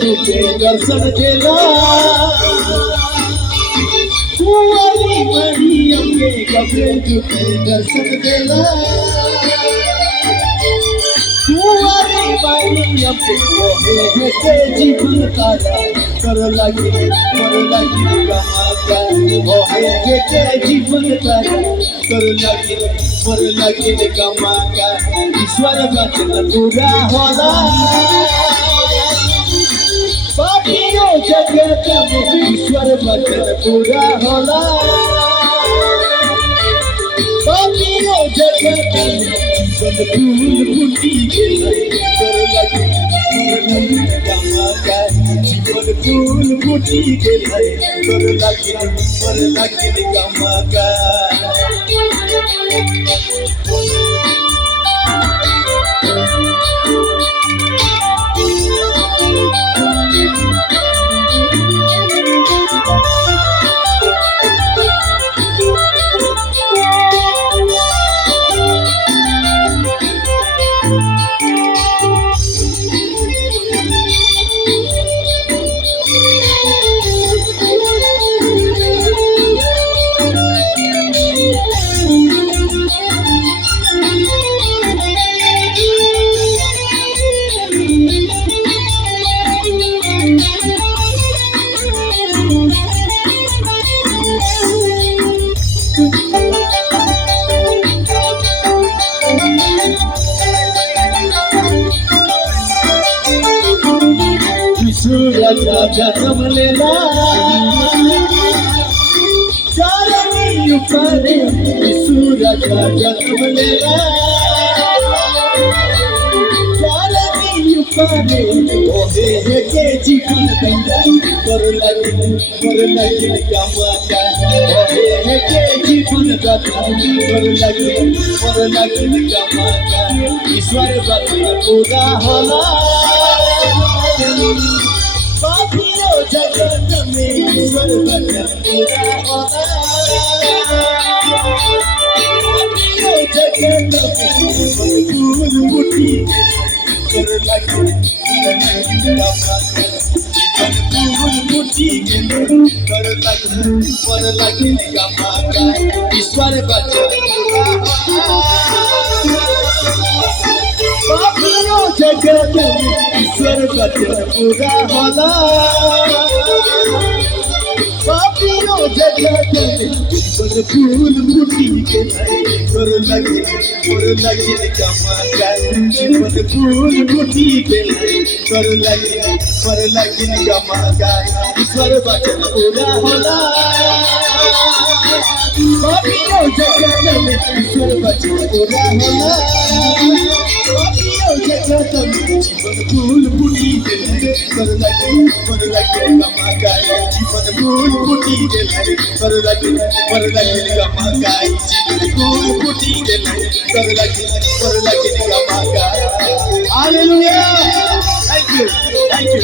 तुझे दर्शन केला कुंवारी मरियम के कब्र तुझे दर्शन केला कुंवारी मरियम के जीवन तारा कर लगी कमाका के जीवन तारा कर लगी कमाका ईश्वर वचन पूरा होला पापियों जगत में ईश्वर वचन पूरा होला पापियों जगत में सब फूल फूटी के कर लगी कमाका जीवन फूल फूटी के कर लगी कमाका जन्म लेला चारनी ऊपर सूरज जन्म लेला चारनी ऊपर ओहे के जीवन कर लगी कमाका ओहे के जीवन कर लगी कमाका ईश्वर वचन पूरा होला पापियों जगत में ईश्वर वचन पूरा होला पापियों जगत में फूल फूटी कर लगी फूल फूटी कर लगी कमाका ईश्वर वचन पूरा होला पापियों जगत में ईश्वर वचन पूरा होला पापियों जगत में फूल फूटी के कर लगी कमाका जीवन फूल फूटी के कर लगी कमाका ईश्वर वचन पूरा होला पापियों जगत में ईश्वर वचन पूरा होला जगत में जीवन फूल फूटी कर लगी कमाका जीवन फूल फूटी कर लगी कमाका जीवन फूल फूटी कर लगी कमाका हालेलुया थैंक यू